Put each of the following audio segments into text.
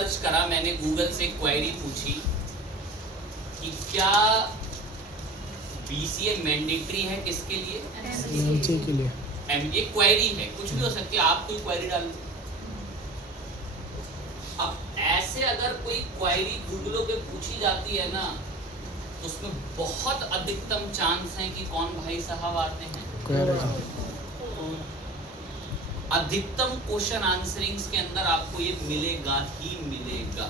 Search करा, मैंने Google से क्वेरी पूछी कि क्या BCA मैंडेटरी है किसके लिए? एमसीए के लिए। ये क्वेरी है, कुछ भी हो सकती है, आप कोई क्वेरी डाल। अब ऐसे अगर कोई क्वेरी गूगलों पे पूछी जाती है ना, तो उसमें बहुत अधिकतम चांस है कि कौन भाई साहब आते हैं, अधिकतम क्वेश्चन आंसरिंग्स के अंदर आपको ये मिलेगा ही मिलेगा।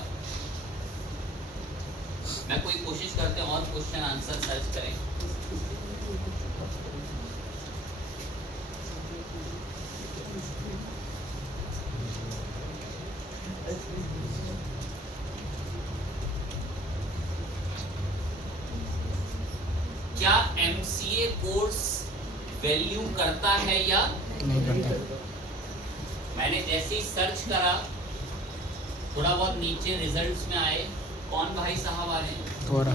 मैं कोई कोशिश करते हैं और क्वेश्चन आंसर सर्च करें। क्या MCA कोर्स वैल्यू करता है या नहीं करता? मैंने जैसे ही सर्च करा, थोड़ा बहुत नीचे रिजल्ट्स में आए, कौन भाई साहब आ रहे हैं? कोरा।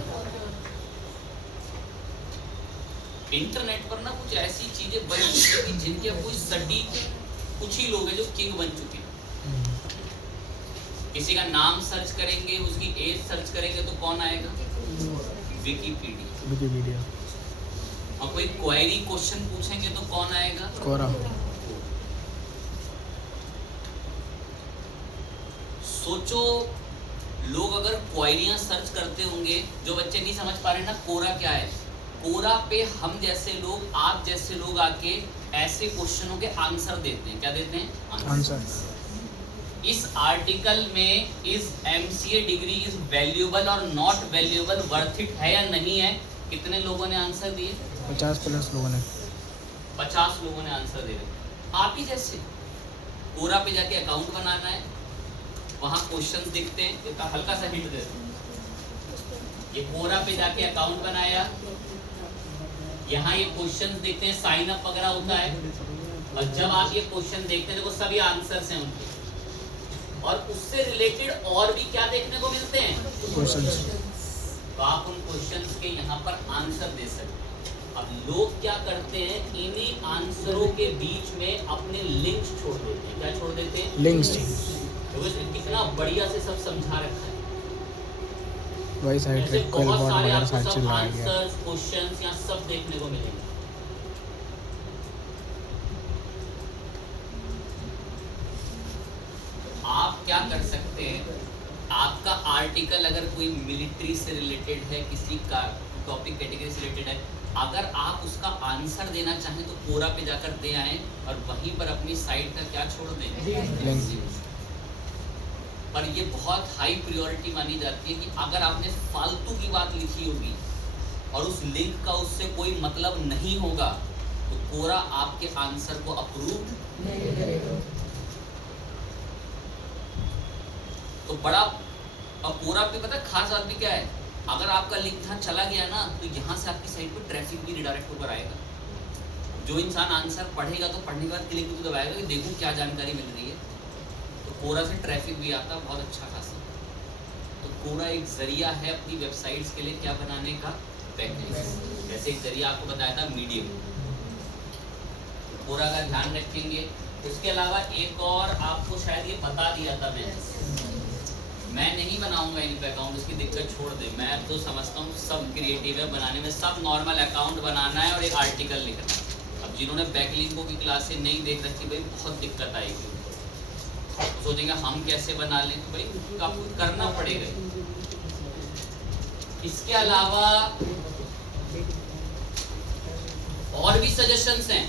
इंटरनेट पर ना कुछ ऐसी चीजें बनी कि जिनके कोई सटीक कुछ ही लोग हैं जो किंग बन चुके हैं। किसी का नाम सर्च करेंगे, उसकी एज सर्च करेंगे तो कौन आएगा? विकिपीडिया। और कोई क्वेरी क्वेश्चन पूछेंगे तो कौन आएगा? कोरा। सोचो, लोग अगर क्वेरियां सर्च करते होंगे, जो बच्चे नहीं समझ पा रहे ना कोरा क्या है, कोरा पे हम जैसे लोग, आप जैसे लोग आके ऐसे क्वेश्चनों के आंसर देते हैं। क्या देते हैं? आंसर। इस आर्टिकल में इस MCA डिग्री इज वैल्यूएबल और नॉट वैल्यूएबल, वर्थ इट है या नहीं है, कितने लोगों ने आंसर दिए? 50+ लोगों ने। 50 लोगों ने आंसर दे दिए। आप ही जैसे कोरा पे जाके अकाउंट बनाना है, वहां क्वेश्चंस दिखते हैं, इसका हल्का सा हिंट दे दो। ये कोरा पे जाके अकाउंट बनाया, यहाँ ये क्वेश्चंस दिखते हैं, साइन अप वगैरह होता है, और जब आप ये क्वेश्चन देखते हैं, देखो सभी आंसर्स हैं उनके, और उससे रिलेटेड और भी क्या देखने को मिलते हैं? क्वेश्चंस। तो आप उन क्वेश्चंस के यहाँ पर आंसर दे सकते हैं। अब लोग क्या करते हैं, इन्हीं आंसरों के बीच में अपने लिंक्स छोड़ देते हैं। क्या छोड़ देते हैं? लिंक्स। कितना बढ़िया से सब समझा रखा है। वही साइट ऐसे पे कोई बहुत बहुत सारे बड़ा आपको साइट सब चल रहा है। आंसर्स, क्वेश्चंस यहाँ सब देखने को मिलेंगे। आप क्या कर सकते हैं, आपका आर्टिकल अगर कोई मिलिट्री से रिलेटेड है, किसी का टॉपिक कैटेगरी से रिलेटेड है, अगर आप उसका आंसर देना चाहें तो कोरा पे जाकर दे आएं, और वहीं पर अपनी साइट का क्या छोड़ दें? पर ये बहुत हाई प्रायोरिटी मानी जाती है कि अगर आपने फालतू की बात लिखी होगी और उस लिंक का उससे कोई मतलब नहीं होगा, तो कोरा आपके आंसर को अप्रूव नहीं करेगा। तो बड़ा, अब कोरा पे पता खास बात भी क्या है, अगर आपका लिंक यहाँ चला गया ना, तो यहाँ से आपकी साइट पे ट्रैफिक भी रिडायरेक्ट होकर आएगा। जो इंसान आंसर पढ़ेगा तो पढ़ने के बाद क्लिक भी दबाएगा कि देखूं क्या जानकारी मिल रही है, तो कोरा से ट्रैफिक भी आता बहुत अच्छा खासा। तो कोरा एक जरिया है अपनी वेबसाइट्स के लिए क्या बनाने का, बैकलिंक्स। जैसे एक जरिया आपको बताया था मीडियम, कोरा का ध्यान रखेंगे। उसके अलावा एक और आपको शायद ये बता दिया था मैं नहीं बनाऊंगा इन पे अकाउंट, इसकी दिक्कत छोड़ दे। मैं तो समझता हूँ सब क्रिएटिव है बनाने में, सब नॉर्मल अकाउंट बनाना है और एक आर्टिकल लिखना है। अब जिन्होंने बैकलिंकों की क्लासें नहीं देख रखी, भाई बहुत दिक्कत आएगी। सोचेंगे हम कैसे बना लें, तो भाई आपको करना पड़ेगा। इसके अलावा और भी सजेशंस हैं,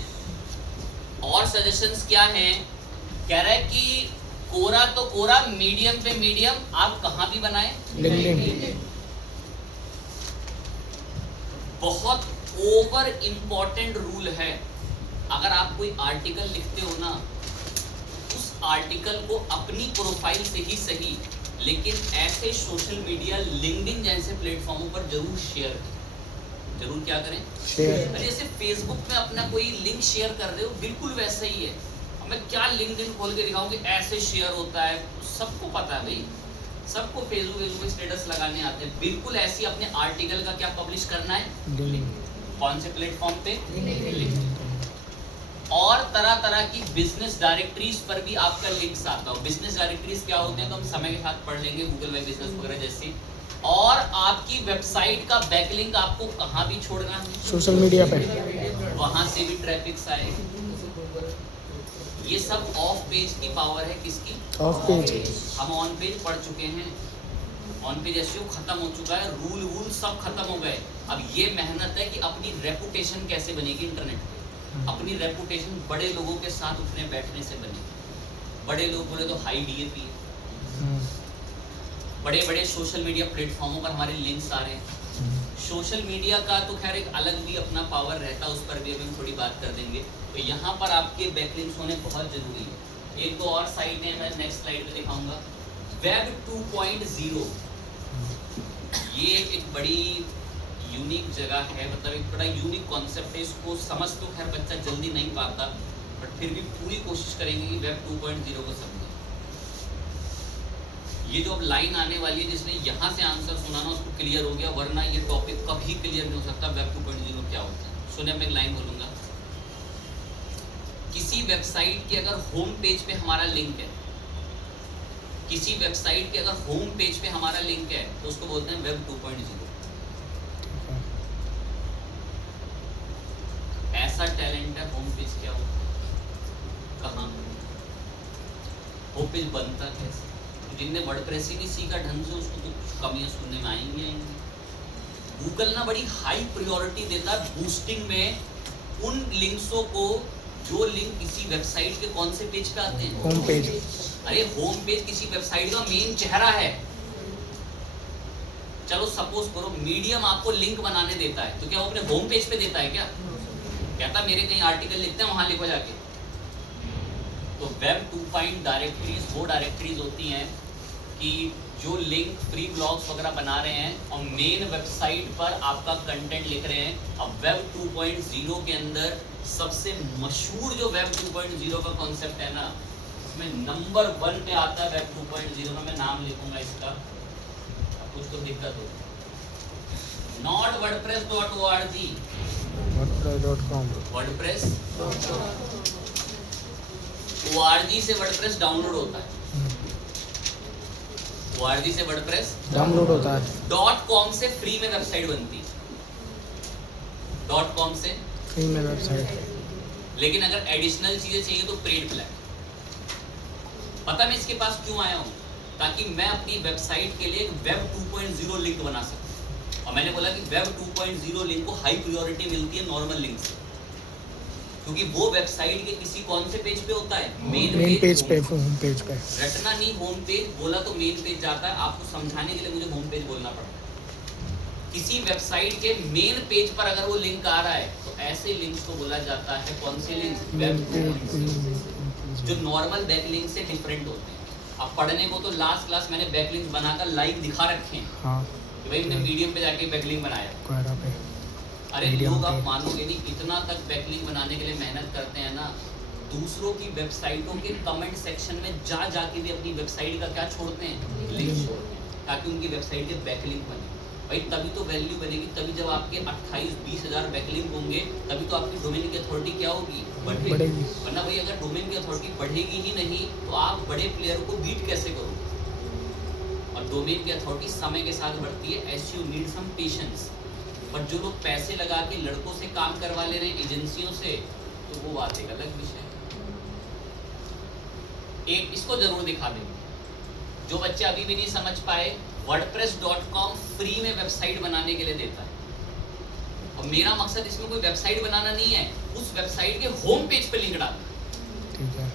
और सजेशंस क्या हैं, कह रहा है कि कोरा तो कोरा, मीडियम पे मीडियम आप कहां भी बनाएं, लिंक्डइन। बहुत ओवर इंपॉर्टेंट रूल है, अगर आप कोई आर्टिकल लिखते हो ना, उस आर्टिकल को अपनी प्रोफाइल से ही सही, लेकिन ऐसे सोशल मीडिया लिंक्डइन जैसे प्लेटफॉर्मों पर जरूर शेयर करें। जरूर क्या करें? शेयर। जैसे फेसबुक में अपना कोई लिंक शेयर कर रहे हो, बिल्कुल वैसा ही है। मैं क्या लिंक्डइन खोल के दिखाऊं कि ऐसे शेयर होता है, सबको पता है भाई, सबको फेसबुक पे स्टेटस लगाने आते हैं। बिल्कुल ऐसी अपने आर्टिकल का क्या पब्लिश करना है, कौन से प्लेटफॉर्म पे, लिंक्डइन। और तरह तरह की बिजनेस डायरेक्टरीज पर भी आपका लिंक्स आता हो। बिजनेस डायरेक्टरीज क्या होते हैं तो हम समय के साथ पढ़ लेंगे, गूगल माई बिजनेस वगैरह जैसी। और आपकी वेबसाइट का बैकलिंक आपको कहाँ भी छोड़ना है, सोशल मीडिया पे, वहां से भी ट्रैफिक आए। ये सब ऑफ पेज की पावर है, किसकी? Of page. हम ऑन पेज पढ़ चुके हैं, ऑन पेज एसईओ खत्म हो चुका है, रूल सब खत्म हो गए। अब ये मेहनत है कि अपनी रेपुटेशन कैसे बनेगी इंटरनेट पे। अपनी रेपुटेशन बड़े लोगों के साथ उठने बैठने से बनेगी। बड़े लोग बोले तो हाई डीएपी, बड़े बड़े सोशल मीडिया प्लेटफॉर्मों पर हमारे लिंक्स आ रहे हैं। सोशल मीडिया का तो खैर एक अलग भी अपना पावर रहता है, उस पर भी हम थोड़ी बात कर देंगे। तो यहाँ पर आपके बैकलिंक्स होने बहुत जरूरी है। एक दो और साइट है, मैं नेक्स्ट स्लाइड में दिखाऊंगा। वेब 2.0 ये एक बड़ी यूनिक जगह है, मतलब एक बड़ा यूनिक कॉन्सेप्ट है। इसको समझ तो खैर बच्चा जल्दी नहीं पाता, बट फिर भी पूरी कोशिश करेंगे कि वेब 2.0 को समझें। ये जो अब लाइन आने वाली है, जिसने यहाँ से आंसर सुना ना उसको क्लियर हो गया, वरना ये टॉपिक कभी क्लियर नहीं हो सकता वेब 2.0 क्या होता है। सुने, मैं एक लाइन बोलूँगा। किसी वेबसाइट के अगर होम पेज पे हमारा लिंक है, किसी वेबसाइट के अगर होम पेज पे हमारा लिंक है तो उसको बोलते हैं वेब 2.0। ऐसा टैलेंट है होम पेज क्या होता है, कहाँ होम पेज बनता कैसे? जिनने वर्डप्रेस ही नहीं सीखा ढंग से, उसको तो कमियां सुनने में आएंगी। गूगल ना बड़ी हाई प्रायोरिटी देता है बूस्टिंग में उन लिंक्सों को जो लिंक किसी वेबसाइट के कौन से पेज पे आते हैं, होम पेज। अरे होम पेज किसी वेबसाइट का मेन चेहरा है। चलो सपोज करो मीडियम आपको लिंक बनाने देता है, तो क्या वो अपने होम पेज पे देता है क्या? कहता मेरे कहीं आर्टिकल लिखते हैं वहां लिखो जाके। तो वेब 2.0 डायरेक्टरीज वो डायरेक्टरीज होती हैं कि जो लिंक फ्री ब्लॉग्स वगैरह बना रहे हैं और मेन वेबसाइट पर आपका कंटेंट लिख रहे हैं। अब वेब 2.0 के अंदर सबसे मशहूर जो वेब 2.0 का कॉन्सेप्ट है ना, उसमें नंबर 1 पे आता है वेब 2.0 में। मैं नाम लिखूंगा इसका, कुछ तो दिक्कत हो। Not wordpress.org, wordpress.com, WordPress ORG से वर्डप्रेस डाउनलोड होता है, ORG से वर्डप्रेस डाउनलोड होता है, .com से फ्री में वेबसाइट बनती है, .com से फ्री में वेबसाइट। लेकिन अगर एडिशनल चीजें चाहिए तो पेड प्लान। पता मैं इसके पास क्यों आया हूँ? ताकि मैं अपनी वेबसाइट के लिए एक वेब 2.0 लिंक बना सकूं। और मैंने बोला कि वेब 2.0 लिंक को हाई प्रायोरिटी मिलती है नॉर्मल लिंक से, क्योंकि वो वेबसाइट के किसी कौन से पेज पे होता है, मेन पेज पे, होम पेज पे। रटना नहीं, होम पेज बोला तो मेन पेज जाता है। आपको समझाने के लिए मुझे होम पेज बोलना पड़ता है। किसी वेबसाइट के मेन पेज पर अगर वो लिंक आ रहा है तो ऐसे लिंक्स को बोला जाता है कौन से लिंक, वेब, जो नॉर्मल बैकलिंक से डिफरेंट होते हैं। अब पढ़ने को तो लास्ट क्लास मैंने बैकलिंक बनाकर लाइव दिखा रखे हैं, हाँ, कि भाई मैंने मीडियम पे जाके बैकलिंक बनाया। क्वेरा पे। अरे लोग आप मानोगे नहीं, इतना तक बैकलिंक बनाने के लिए मेहनत करते हैं ना, दूसरों की वेबसाइटों के कमेंट सेक्शन में जाके भी अपनी वेबसाइट का क्या छोड़ते हैं, लिंक छोड़ते हैं, ताकि उनकी वेबसाइट के बैकलिंक बने। भाई तभी तो वैल्यू बनेगी, तभी जब आपके 28-20 हज़ार बैकलिंक होंगे तभी तो आपकी डोमेन की अथॉरिटी क्या होगी, बढ़ेगी। वरना भाई अगर डोमेन की अथॉरिटी बढ़ेगी ही नहीं तो आप बड़े प्लेयर को बीट कैसे करोगे? और डोमेन की अथॉरिटी समय के साथ बढ़ती है, as you need some patience. पर जो लोग पैसे लगा के लड़कों से काम करवा ले रहे हैं, एजेंसियों से, तो वो बात एक अलग विषय है। एक इसको जरूर दिखा देंगे, जो बच्चे अभी भी नहीं समझ पाए। wordpress.com फ्री में वेबसाइट बनाने के लिए देता है, और मेरा मकसद इसमें कोई वेबसाइट बनाना नहीं है, उस वेबसाइट के होम पेज पे लिंक डालना। ठीक है।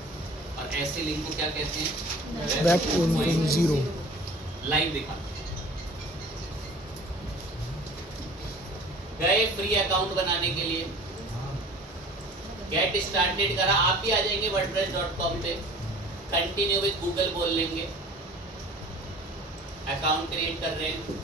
और ऐसे लिंक को क्या कहते हैं, वेब 2.0। लाइव दिखा गए फ्री अकाउंट बनाने के लिए, गेट स्टार्टेड करा, आप भी आ जाएंगे wordpress.com पे, कंटिन्यू विद गूगल बोल लेंगे, अकाउंट क्रिएट कर रहे हैं।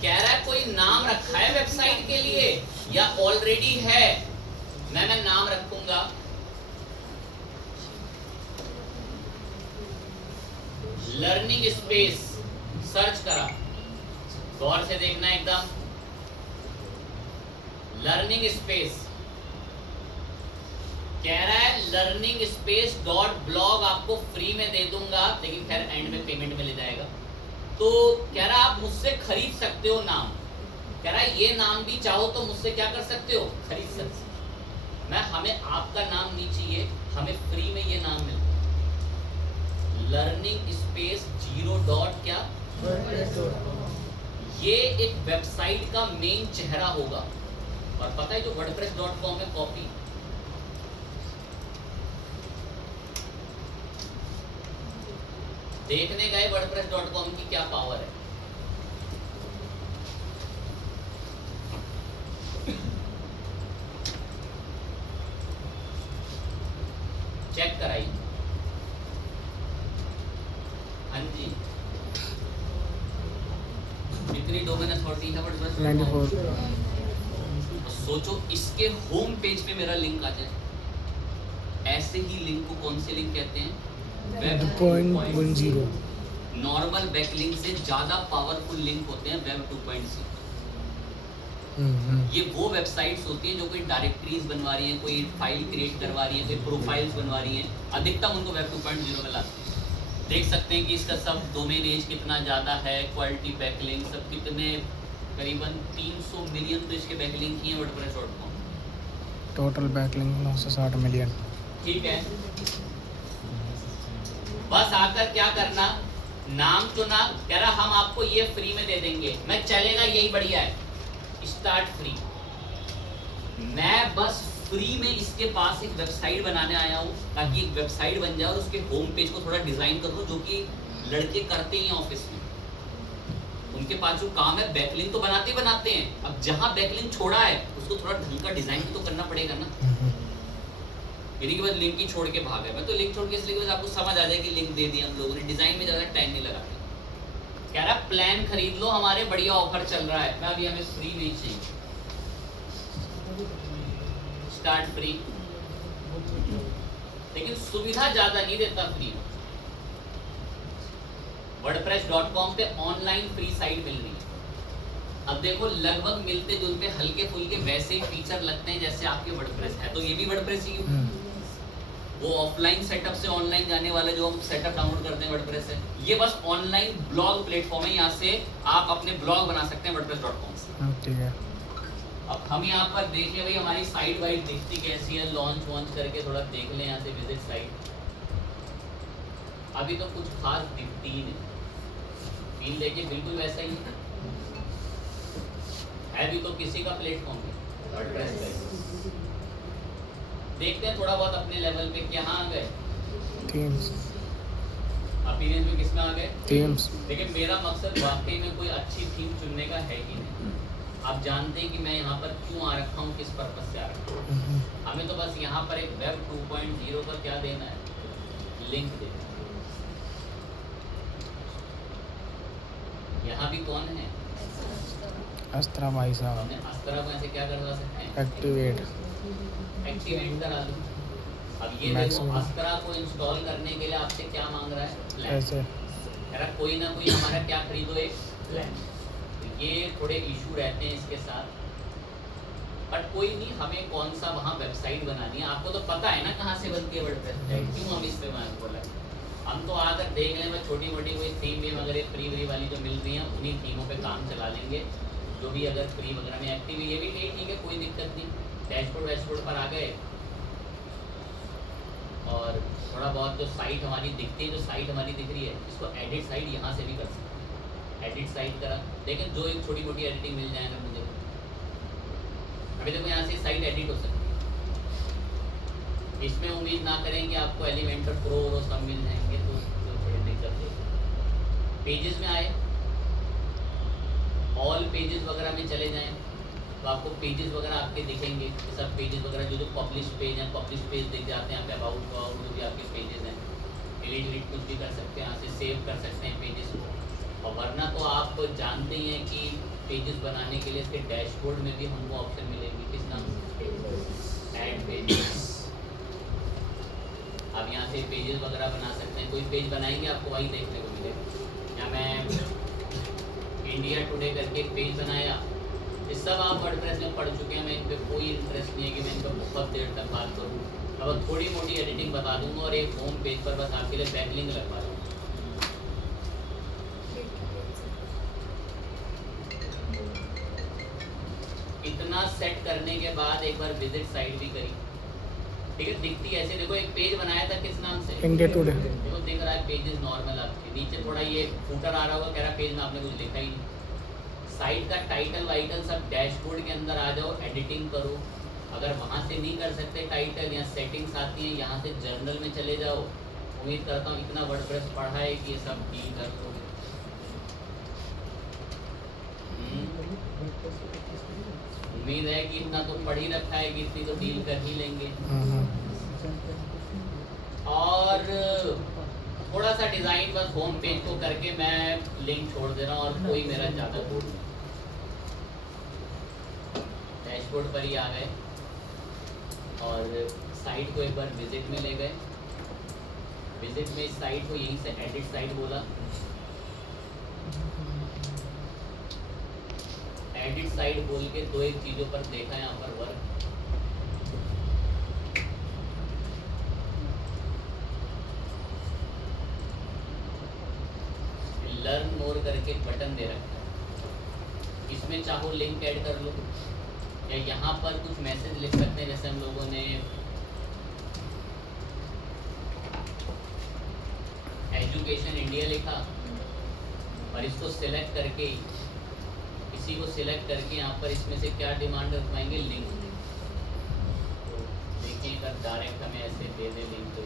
कह रहा है कोई नाम रखा है वेबसाइट के लिए, या ऑलरेडी है, मैं नाम रखूंगा लर्निंग स्पेस, सर्च करा, गौर से देखना एकदम, लर्निंग स्पेस कह रहा है लर्निंग स्पेस डॉट ब्लॉग आपको फ्री में दे दूंगा, लेकिन खैर एंड में पेमेंट में ले जाएगा। तो कह रहा है आप मुझसे खरीद सकते हो नाम, कह रहा है ये नाम भी चाहो तो मुझसे क्या कर सकते हो, खरीद सकते हो। मैं हमें आपका नाम नहीं चाहिए, हमें फ्री में ये नाम मिलता है लर्निंग स्पेस 0. क्या ये एक वेबसाइट का मेन चेहरा होगा। और पता है जो wordpress.com है, कॉपी देखने गए wordpress.com की क्या पावर है। चेक कराइए। हाँ जी, कितनी डोमेन अथॉरिटी है WordPress? 94। सोचो इसके होम पेज पे मेरा लिंक आ जाए। ऐसे ही लिंक को कौन से लिंक कहते हैं? वेब 2.10। नॉर्मल बैकलिंक से ज्यादा पावरफुल लिंक होते हैं वेब 2.0। ये वो वेबसाइट्स होती हैं जो कोई डायरेक्टरीज बनवा रही हैं, कोई फाइल क्रिएट करवा रही हैं, कोई प्रोफाइल्स बनवा रही हैं, अधिकतम उनको वेब 2.0 में लाते हैं। देख सकते हैं कि इसका सब डोमेन एज कितना ज़्यादा है, क्वालिटी बैकलिंक सब कितने, करीबन 300 मिलियन तो इसके बैकलिंक ही हैं wordpress.com। Total backlink 960 million. ठीक है, बस आकर क्या करना, नाम चुना, कह रहा हम आपको ये फ्री में दे देंगे। मैं चलेगा, यही बढ़िया है, स्टार्ट फ्री। मैं बस फ्री में इसके पास एक वेबसाइट बनाने आया हूँ ताकि एक वेबसाइट बन जाए और उसके होम पेज को थोड़ा डिजाइन कर दूं, जो कि लड़के करते ही हैं ऑफिस में। उनके पास जो काम है बैकलिंक तो बनाते ही बनाते हैं, अब जहाँ बैकलिंक छोड़ा है उसको थोड़ा ढंग का डिजाइन तो करना पड़ेगा ना। मेरी के बाद लिंक ही छोड़ के भाग गए। मैं तो लिंक छोड़ के इसलिए कि आपको समझ आ जाए कि लिंक दे दिया हम लोगों ने, डिजाइन में ज़्यादा टाइम नहीं लगाते। कह रहा प्लान खरीद लो, हमारे बढ़िया ऑफर चल रहा है। मैं अभी हमें फ्री नहीं चाहिए, स्टार्ट फ्री, लेकिन सुविधा ज़्यादा नहीं देता फ्री। wordpress.com पे ऑनलाइन फ्री साइट मिल रही है। अब देखो लगभग मिलते जुलते हल्के फुल्के वैसे ही फीचर लगते हैं जैसे आपके वर्डप्रेस है, तो ये भी वर्डप्रेस ही है। वो ऑफलाइन सेटअप से ऑनलाइन जाने वाला जो हम सेटअप डाउनलोड करते हैं वर्डप्रेस है, ये बस ऑनलाइन ब्लॉग प्लेटफॉर्म है। यहाँ से आप अपने ब्लॉग बना सकते हैं wordpress.com से। ठीक है, अब हम यहाँ पर देखें भाई हमारी साइट वाइट दिखती कैसी है, लॉन्च वॉन्च करके थोड़ा देख लें यहाँ से विजिट साइट। अभी तो कुछ खास दिखती ही नहीं, फील देखिए बिल्कुल वैसा ही है भी तो किसी का प्लेटफॉर्म है वर्डप्रेस पे। देखते हैं थोड़ा बहुत अपने लेवल पे क्या आ गए, थीम्स, अपीयरेंस में किसमें आ गए, थीम्स। लेकिन मेरा मकसद वाकई में कोई अच्छी थीम चुनने का है ही नहीं। आप जानते हैं कि मैं यहाँ पर क्यों आ रखा हूँ, किस पर्पस से आ रखा हूँ। हमें तो बस यहाँ पर एक वेब 2.0 का क्या देना है, लिंक देना है। यहाँ भी कौन है, अस्त्रा भाई साहब। हमने अस्त्रा को ऐसे क्या करवा सकते हैं, एक्टिवेट करा दो। अब ये देखो अस्त्रा को इंस्टॉल करने के लिए आपसे क्या मांग रहा है, प्लान। ऐसे कोई ना कोई हमारा क्या खरीदो, एक प्लान। ये थोड़े इशू रहते हैं इसके साथ, बट कोई नहीं, हमें कौन सा वहाँ वेबसाइट बनानी है, आपको तो पता है ना कहाँ से बनती है वर्डप्रेस, क्यों हम इस पे बोला। हम तो आकर देख लें, मैं छोटी मोटी कोई थीम भी वगैरह फ्री व्री वाली जो मिल रही हैं उन्हीं थीमों पे काम चला लेंगे। जो भी अगर फ्री वगैरह में एक्टिव है ये भी ठीक है, कोई दिक्कत नहीं। डैशबोर्ड पर आ गए और थोड़ा बहुत जो साइट हमारी दिखती है, जो साइट हमारी दिख रही है, इसको एडिट साइट यहाँ से भी कर सकते हैं। एडिट साइट करा, लेकिन जो एक छोटी मोटी एडिटिंग मिल जाएगा मुझे। अभी देखो यहाँ से साइट एडिट हो सकती है। इसमें उम्मीद ना करें कि आपको एलिमेंटर प्रो और सब मिल जाएंगे, तो थोड़ी दिक्कत है। पेजेस में आए, ऑल पेजेस वगैरह में चले जाएं तो आपको पेजेस वगैरह आपके दिखेंगे। ये सब पेजेस वगैरह जो पब्लिश पेज हैं, पब्लिश पेज दिख जाते हैं। यहाँ पे अबाउट जो भी आपके पेजेस हैं, डिलीट कुछ भी कर सकते हैं, यहाँ से सेव कर सकते हैं पेजेस को। और वरना तो आप जानते ही हैं कि पेजेस बनाने के लिए इसके डैशबोर्ड में भी हमको ऑप्शन मिलेंगे, किस नाम से, ऐड पेजेस। आप यहाँ से पेजेस वगैरह बना सकते हैं, कोई पेज बनाएंगे आपको वही देखने को मिलेगा। यहाँ मैं इंडिया टुडे करके एक पेज बनाया, ये सब आप वर्डप्रेस में पढ़ चुके हैं, मैं इन पर कोई इंटरेस्ट नहीं है कि मैं इन पर बहुत देर तक बात करूँ। अब थोड़ी मोटी एडिटिंग बता दूंगा और एक होम पेज पर बस आपके लिए बैकलिंक लगवा दूँगा। इतना सेट करने के बाद एक बार विजिट साइट भी करी, ठीक है, दिखती है ऐसे। देखो एक पेज बनाया था, किस नाम से, इंडिया टुडे। देखो दिख रहा है पेजेस नॉर्मल आपके, नीचे थोड़ा ये फूटर आ रहा होगा, कह रहा पेज में आपने कुछ लिखा ही नहीं। साइट का टाइटल वाइटल सब डैशबोर्ड के अंदर आ जाओ, एडिटिंग करो। अगर वहाँ से नहीं कर सकते टाइटल, या सेटिंग्स आती हैं, यहाँ से जर्नल में चले जाओ। उम्मीद करता हूँ इतना वर्डप्रेस पढ़ा है कि ये सब डील कर लोगे। उम्मीद है कि इतना तो पढ़ ही रखा है कि इतनी तो डील कर ही लेंगे। और थोड़ा सा डिज़ाइन बस होम पेज को करके मैं लिंक छोड़ दे रहा हूँ, और कोई मेरा ज़्यादा बोल नहीं। डैशबोर्ड पर ही आ गए और साइट को एक बार विजिट में ले गए। विजिट में इस साइट को यहीं से एडिट साइट बोला, एडिट साइट बोल के दो एक चीज़ों पर देखा यहाँ पर वर्क। लर्न मोर करके बटन दे रखा है, इसमें चाहो लिंक ऐड कर लो, या यहाँ पर कुछ मैसेज लिख सकते हैं, जैसे हम लोगों ने एजुकेशन इंडिया लिखा, और इसको सिलेक्ट करके, इसी को सिलेक्ट करके यहाँ पर इसमें से क्या डिमांड रखवाएंगे, लिंक। तो देखिए अगर डायरेक्ट हमें ऐसे दे दे लिंक तो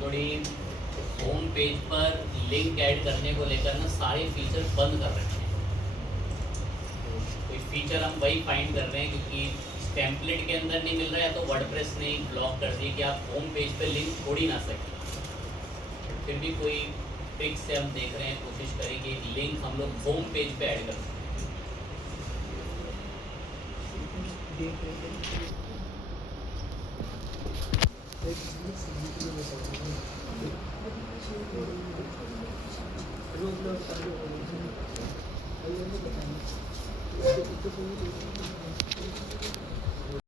थोड़ी होम पेज पर लिंक ऐड करने को लेकर ना सारे फीचर बंद कर रखे हैं। कोई फीचर हम वही फाइंड कर रहे हैं क्योंकि टेम्पलेट के अंदर नहीं मिल रहा है, तो वर्डप्रेस ने ब्लॉक कर दिया कि आप होम पेज पे लिंक छोड़ ही ना सकें। फिर भी कोई ट्रिक से हम देख रहे हैं, कोशिश करें कि लिंक हम लोग होम पेज पे ऐड कर सकें।